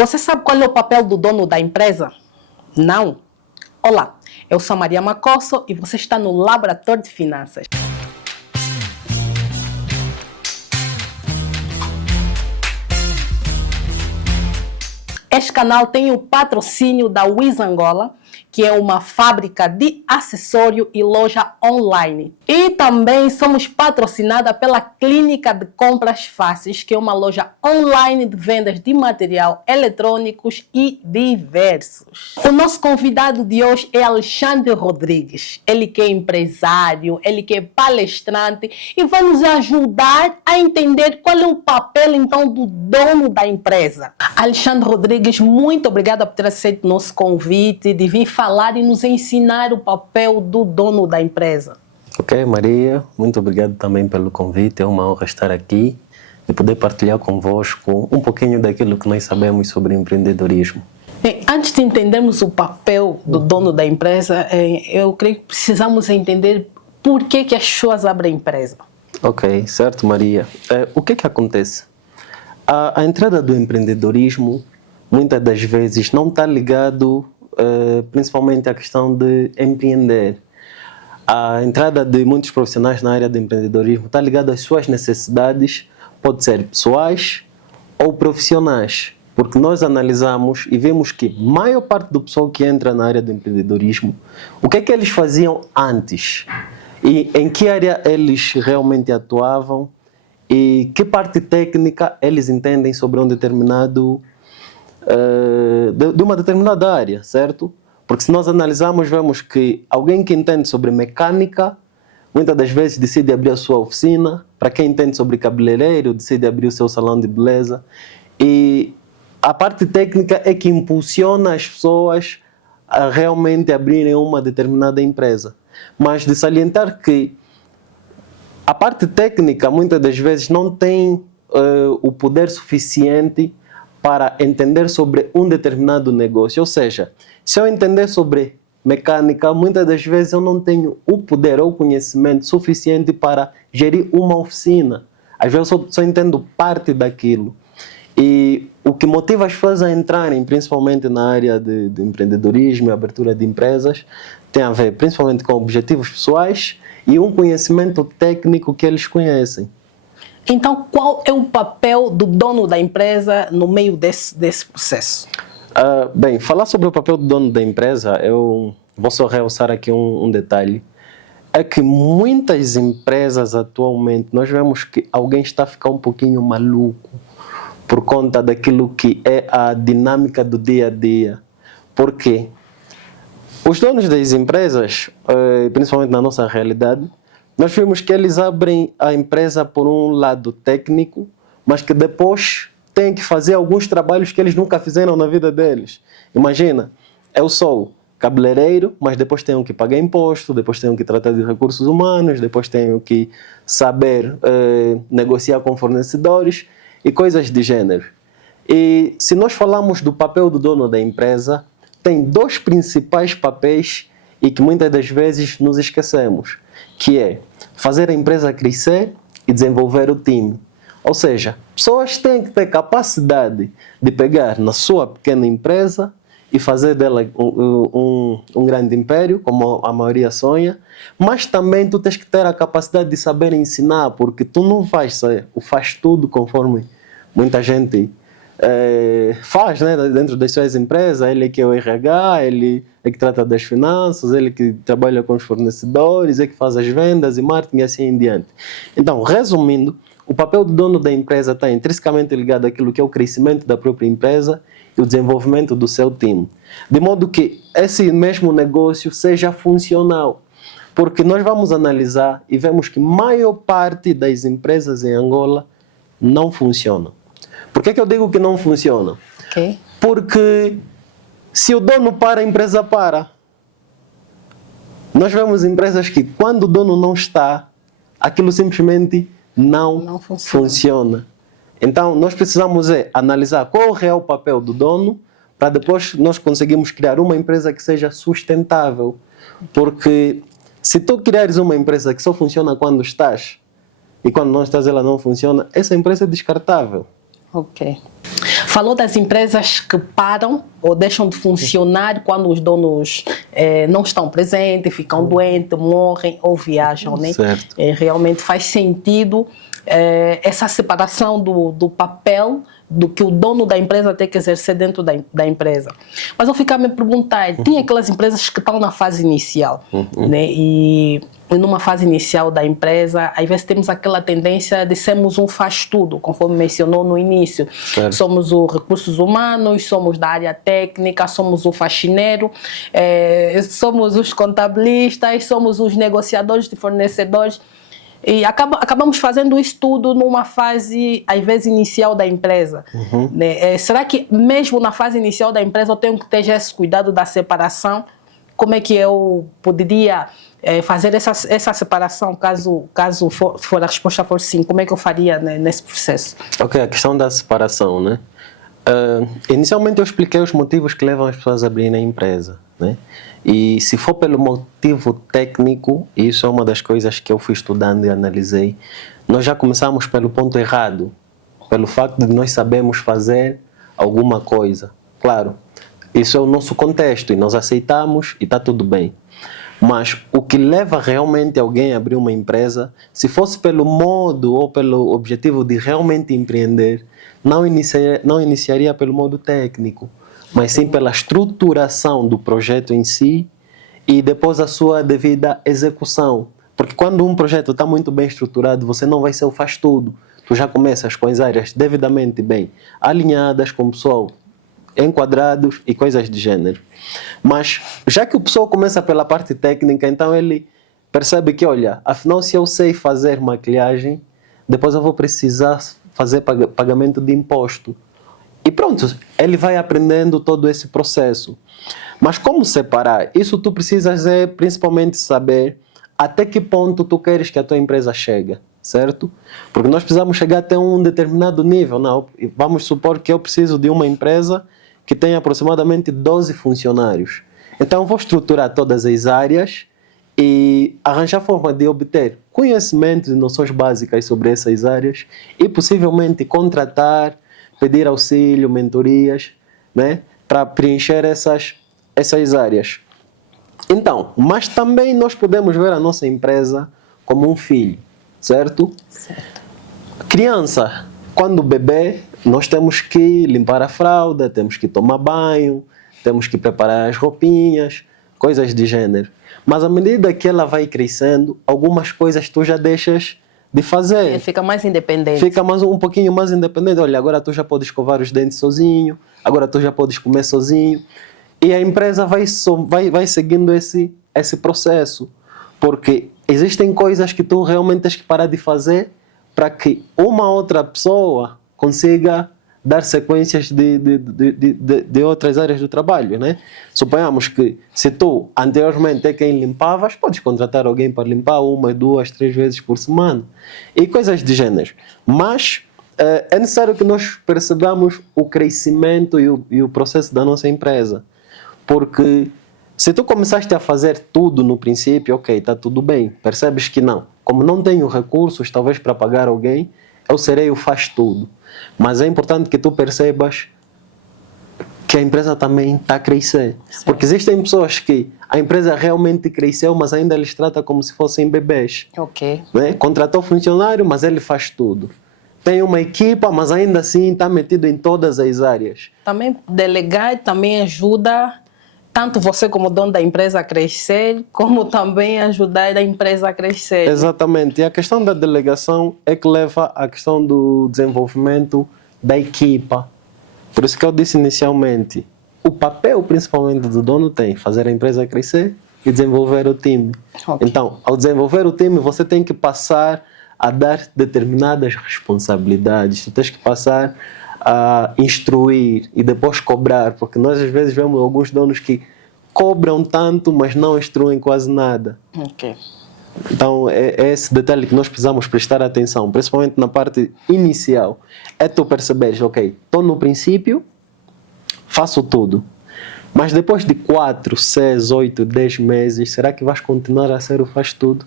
Você sabe qual é o papel do dono da empresa? Não? Olá, eu sou Maria Macosso e você está no Laboratório de Finanças. Este canal tem o patrocínio da Wiz Angola, que é uma fábrica de acessório e loja online. E também somos patrocinadas pela Clínica de Compras Fáceis, que é uma loja online de vendas de material eletrônicos e diversos. O nosso convidado de hoje é Alexandre Rodrigues. Ele que é empresário, ele que é palestrante e vai nos ajudar a entender qual é o papel então do dono da empresa. Alexandre Rodrigues, muito obrigada por ter aceito o nosso convite de vir falar e nos ensinar o papel do dono da empresa. Ok, Maria, muito obrigado também pelo convite. É uma honra estar aqui e poder partilhar convosco um pouquinho daquilo que nós sabemos sobre empreendedorismo. Bem, antes de entendermos o papel do dono da empresa, eu creio que precisamos entender por que as pessoas abrem empresa. Ok, certo, Maria. O que acontece? A entrada do empreendedorismo, muitas das vezes, não está ligado principalmente à questão de empreender. A entrada de muitos profissionais na área do empreendedorismo está ligada às suas necessidades, pode ser pessoais ou profissionais, porque nós analisamos e vemos que a maior parte do pessoal que entra na área do empreendedorismo, o que é que eles faziam antes? E em que área eles realmente atuavam? E que parte técnica eles entendem sobre um determinado de uma determinada área, certo? Porque se nós analisarmos, vemos que alguém que entende sobre mecânica, muitas das vezes decide abrir a sua oficina. Para quem entende sobre cabeleireiro, decide abrir o seu salão de beleza. E a parte técnica é que impulsiona as pessoas a realmente abrirem uma determinada empresa. Mas de salientar que a parte técnica, muitas das vezes, não tem o poder suficiente para entender sobre um determinado negócio. Ou seja, se eu entender sobre mecânica, muitas das vezes eu não tenho o poder ou o conhecimento suficiente para gerir uma oficina. Às vezes eu só entendo parte daquilo. E o que motiva as pessoas a entrarem, principalmente na área de empreendedorismo e abertura de empresas, tem a ver principalmente com objetivos pessoais e um conhecimento técnico que eles conhecem. Então, qual é o papel do dono da empresa no meio desse processo? Bem, falar sobre o papel do dono da empresa, eu vou só realçar aqui um detalhe. É que muitas empresas atualmente, nós vemos que alguém está a ficar um pouquinho maluco por conta daquilo que é a dinâmica do dia a dia. Por quê? Os donos das empresas, principalmente na nossa realidade, nós vimos que eles abrem a empresa por um lado técnico, mas que depois têm que fazer alguns trabalhos que eles nunca fizeram na vida deles. Imagina, eu sou cabeleireiro, mas depois tenho que pagar imposto, depois tenho que tratar de recursos humanos, depois tenho que saber negociar com fornecedores e coisas de gênero. E se nós falarmos do papel do dono da empresa, tem dois principais papéis e que muitas das vezes nos esquecemos, que é fazer a empresa crescer e desenvolver o time. Ou seja, pessoas têm que ter capacidade de pegar na sua pequena empresa e fazer dela um grande império, como a maioria sonha, mas também tu tens que ter a capacidade de saber ensinar, porque tu não faz tudo conforme muita gente faz, né, dentro das suas empresas. Ele é que é o RH, ele é que trata das finanças, ele que trabalha com os fornecedores, é que faz as vendas e marketing e assim em diante. Então, resumindo, o papel do dono da empresa está intrinsecamente ligado àquilo que é o crescimento da própria empresa e o desenvolvimento do seu time. De modo que esse mesmo negócio seja funcional. Porque nós vamos analisar e vemos que a maior parte das empresas em Angola não funcionam. Por que eu digo que não funciona? Okay. Porque se o dono para, a empresa para. Nós vemos empresas que quando o dono não está, aquilo simplesmente não funciona. Então nós precisamos analisar qual é o real papel do dono para depois nós conseguirmos criar uma empresa que seja sustentável. Porque se tu criares uma empresa que só funciona quando estás e quando não estás ela não funciona, essa empresa é descartável. Ok. falou das empresas que param ou deixam de funcionar quando os donos não estão presentes, ficam doentes, morrem ou viajam, né? Certo. Realmente faz sentido essa separação do papel do que o dono da empresa tem que exercer dentro da empresa. Mas eu fico a me perguntar, tem aquelas empresas que estão na fase inicial, né? E numa fase inicial da empresa, às vezes temos aquela tendência de sermos um faz-tudo, conforme mencionou no início. Certo. Somos os recursos humanos, somos da área técnica, somos o faxineiro, somos os contabilistas, somos os negociadores de fornecedores. E acabamos fazendo isso tudo numa fase, às vezes, inicial da empresa. Né? Será que mesmo na fase inicial da empresa eu tenho que ter já esse cuidado da separação? Como é que eu poderia fazer essa separação, caso for a resposta for sim? Como é que eu faria, né, nesse processo? Ok, a questão da separação, né? Inicialmente eu expliquei os motivos que levam as pessoas a abrirem a empresa, né? E se for pelo motivo técnico, isso é uma das coisas que eu fui estudando e analisei, nós já começamos pelo ponto errado, pelo facto de nós sabemos fazer alguma coisa. Claro, isso é o nosso contexto e nós aceitamos e está tudo bem. Mas o que leva realmente alguém a abrir uma empresa, se fosse pelo modo ou pelo objetivo de realmente empreender, não iniciaria pelo modo técnico, mas sim pela estruturação do projeto em si e depois a sua devida execução. Porque quando um projeto está muito bem estruturado, você não vai ser o faz-tudo. Tu já começas com as áreas devidamente bem alinhadas, com o pessoal enquadrados e coisas de gênero. Mas já que o pessoal começa pela parte técnica, então ele percebe que, olha, afinal se eu sei fazer maquilhagem, depois eu vou precisar fazer pagamento de imposto. E pronto, ele vai aprendendo todo esse processo. Mas como separar? Isso tu precisas principalmente saber até que ponto tu queres que a tua empresa chegue, certo? Porque nós precisamos chegar até um determinado nível. Não? Vamos supor que eu preciso de uma empresa que tenha aproximadamente 12 funcionários. Então eu vou estruturar todas as áreas e arranjar forma de obter conhecimentos e noções básicas sobre essas áreas e possivelmente contratar, pedir auxílio, mentorias, né, para preencher essas áreas. Então, mas também nós podemos ver a nossa empresa como um filho, certo? Certo. Criança, quando bebê, nós temos que limpar a fralda, temos que tomar banho, temos que preparar as roupinhas, coisas de gênero. Mas à medida que ela vai crescendo, algumas coisas tu já deixas de fazer. Ele fica mais independente. Fica um pouquinho mais independente. Olha, agora tu já podes escovar os dentes sozinho, agora tu já podes comer sozinho. E a empresa vai seguindo esse processo. Porque existem coisas que tu realmente tens que parar de fazer para que uma outra pessoa consiga dar sequências de outras áreas do trabalho, né? Suponhamos que se tu anteriormente é quem limpavas, podes contratar alguém para limpar 1, 2, 3 vezes por semana e coisas de gênero. Mas é necessário que nós percebamos o crescimento e o processo da nossa empresa, porque se tu começaste a fazer tudo no princípio, ok, está tudo bem, percebes que não, como não tenho recursos talvez para pagar alguém, eu serei o faz tudo. Mas é importante que tu percebas que a empresa também está a crescer. Certo. Porque existem pessoas que a empresa realmente cresceu, mas ainda eles tratam como se fossem bebês. Ok. Né? Contratou funcionário, mas ele faz tudo. Tem uma equipa, mas ainda assim está metido em todas as áreas. Também delegar também ajuda tanto você como dono da empresa a crescer, como também ajudar a empresa a crescer. Exatamente. E a questão da delegação é que leva à questão do desenvolvimento da equipa. Por isso que eu disse inicialmente, o papel principalmente do dono tem fazer a empresa crescer e desenvolver o time. Okay. Então, ao desenvolver o time, você tem que passar a dar determinadas responsabilidades. Você tem que passar a instruir e depois cobrar, porque nós às vezes vemos alguns donos que cobram tanto, mas não instruem quase nada. Ok. Então é esse detalhe que nós precisamos prestar atenção, principalmente na parte inicial. É tu perceberes, ok, estou no princípio, faço tudo, mas depois de 4, 6, 8, 10 meses, será que vais continuar a ser o faz tudo?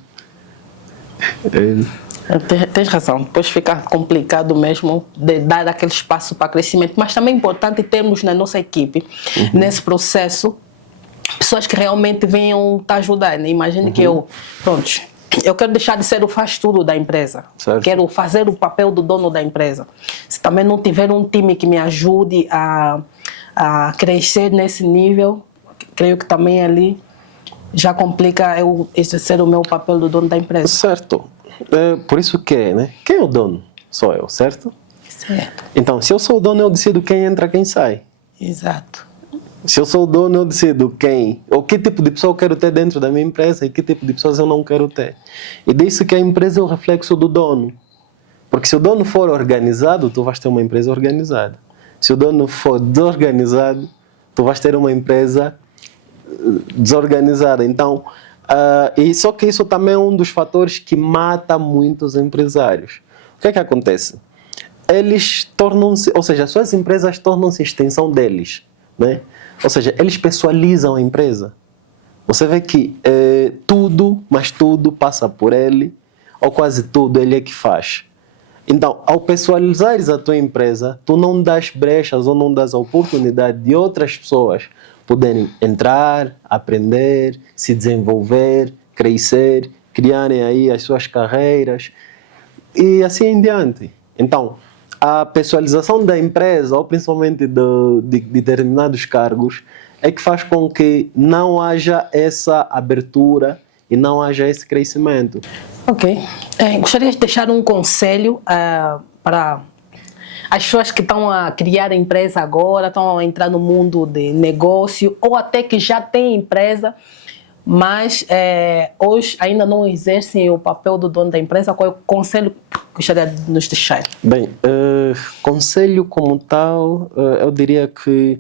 Tens razão, depois fica complicado mesmo de dar aquele espaço para crescimento, mas também é importante termos na nossa equipe, nesse processo, pessoas que realmente venham te ajudar, né? Imagine que eu quero deixar de ser o faz-tudo da empresa, certo. Quero fazer o papel do dono da empresa. Se também não tiver um time que me ajude a crescer nesse nível, creio que também ali já complica eu exercer o meu papel do dono da empresa. Certo. Por isso que, né? Quem é o dono? Sou eu, certo? Certo. Então, se eu sou o dono, eu decido quem entra, quem sai. Exato. Se eu sou o dono, eu decido quem, ou que tipo de pessoa eu quero ter dentro da minha empresa e que tipo de pessoas eu não quero ter. E disso que a empresa é o reflexo do dono. Porque se o dono for organizado, tu vais ter uma empresa organizada. Se o dono for desorganizado, tu vais ter uma empresa desorganizada. Então, e só que isso também é um dos fatores que mata muitos empresários. O que é que acontece? Eles tornam-se, ou seja, as suas empresas tornam-se extensão deles, né? Ou seja, eles pessoalizam a empresa. Você vê que tudo, mas tudo passa por ele, ou quase tudo ele é que faz. Então, ao pessoalizares a tua empresa, tu não dás brechas ou não dás a oportunidade de outras pessoas poderem entrar, aprender, se desenvolver, crescer, criarem aí as suas carreiras e assim em diante. Então, a pessoalização da empresa, ou principalmente de determinados cargos, é que faz com que não haja essa abertura e não haja esse crescimento. Ok. Gostaria de deixar um conselho para as pessoas que estão a criar a empresa agora, estão a entrar no mundo de negócio, ou até que já têm empresa, mas hoje ainda não exercem o papel do dono da empresa. Qual é o conselho que gostaria de nos deixar? Bem, conselho como tal, eu diria que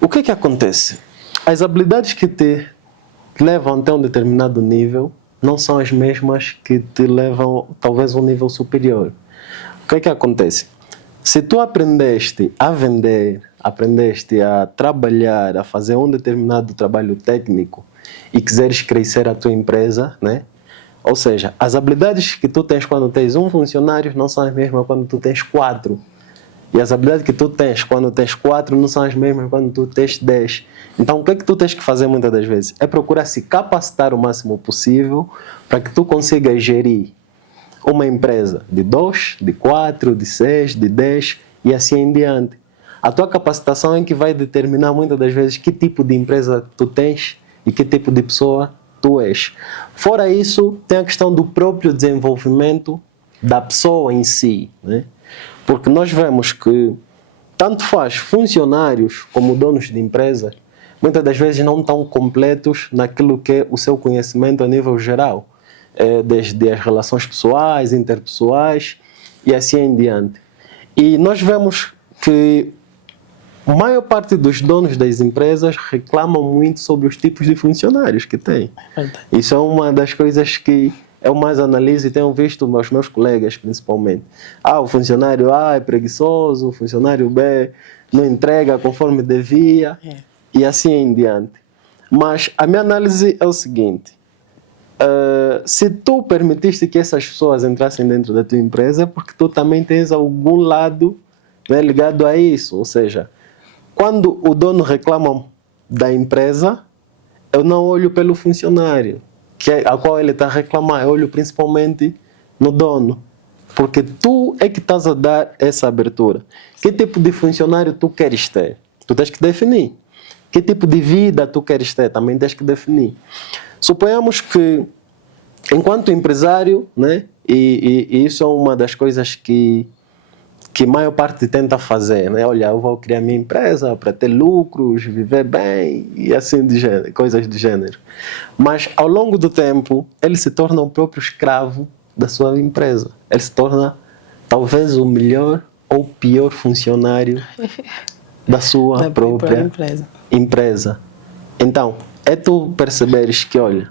o que é que acontece? As habilidades que te levam até um determinado nível não são as mesmas que te levam talvez a um nível superior. O que é que acontece? Se tu aprendeste a vender, aprendeste a trabalhar, a fazer um determinado trabalho técnico e quiseres crescer a tua empresa, né? Ou seja, as habilidades que tu tens quando tens um funcionário não são as mesmas quando tu tens 4. E as habilidades que tu tens quando tens 4 não são as mesmas quando tu tens 10. Então, o que é que tu tens que fazer muitas das vezes? É procurar se capacitar o máximo possível para que tu consigas gerir uma empresa de 2, de 4, de 6, de 10 e assim em diante. A tua capacitação é que vai determinar muitas das vezes que tipo de empresa tu tens e que tipo de pessoa tu és. Fora isso, tem a questão do próprio desenvolvimento da pessoa em si, né? Porque nós vemos que tanto faz funcionários como donos de empresas, muitas das vezes não estão completos naquilo que é o seu conhecimento a nível geral, desde as relações pessoais, interpessoais e assim em diante. E nós vemos que a maior parte dos donos das empresas reclamam muito sobre os tipos de funcionários que têm. Isso é uma das coisas que eu mais analiso e tenho visto os meus colegas principalmente. O funcionário A é preguiçoso, o funcionário B não entrega conforme devia e assim em diante. Mas a minha análise é o seguinte: se tu permitiste que essas pessoas entrassem dentro da tua empresa, é porque tu também tens algum lado, né, ligado a isso. Ou seja, quando o dono reclama da empresa, eu não olho pelo funcionário a qual ele está a reclamar, eu olho principalmente no dono, porque tu é que estás a dar essa abertura. Que tipo de funcionário tu queres ter? Tu tens que definir. Que tipo de vida tu queres ter? Também tens que definir. Suponhamos que, enquanto empresário, né, e isso é uma das coisas que a maior parte tenta fazer, né? Olha, eu vou criar minha empresa para ter lucros, viver bem e assim de gênero, coisas do gênero. Mas ao longo do tempo, ele se torna o próprio escravo da sua empresa. Ele se torna talvez o melhor ou pior funcionário da sua própria empresa. Então, é tu perceberes que, olha,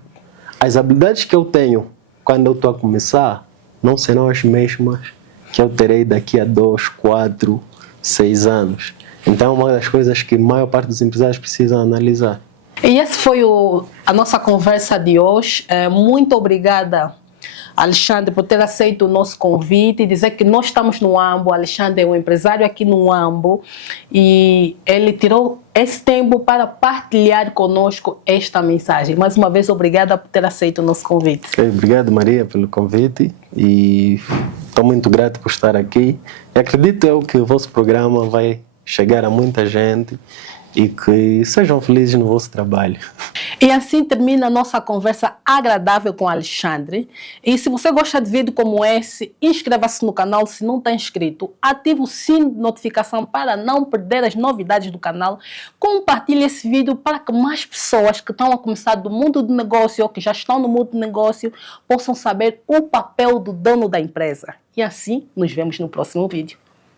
as habilidades que eu tenho quando eu estou a começar não serão as mesmas que eu terei daqui a 2, 4, 6 anos. Então, é uma das coisas que a maior parte dos empresários precisam analisar. E essa foi a nossa conversa de hoje. Muito obrigada Alexandre, por ter aceito o nosso convite e dizer que nós estamos no AMBO. Alexandre é um empresário aqui no AMBO e ele tirou esse tempo para partilhar conosco esta mensagem. Mais uma vez, obrigada por ter aceito o nosso convite. Okay, obrigado, Maria, pelo convite e estou muito grato por estar aqui. E acredito eu que o vosso programa vai chegar a muita gente e que sejam felizes no vosso trabalho. E assim termina a nossa conversa agradável com Alexandre. E se você gosta de vídeo como esse, inscreva-se no canal se não está inscrito. Ative o sino de notificação para não perder as novidades do canal. Compartilhe esse vídeo para que mais pessoas que estão a começar do mundo do negócio ou que já estão no mundo do negócio possam saber o papel do dono da empresa. E assim, nos vemos no próximo vídeo.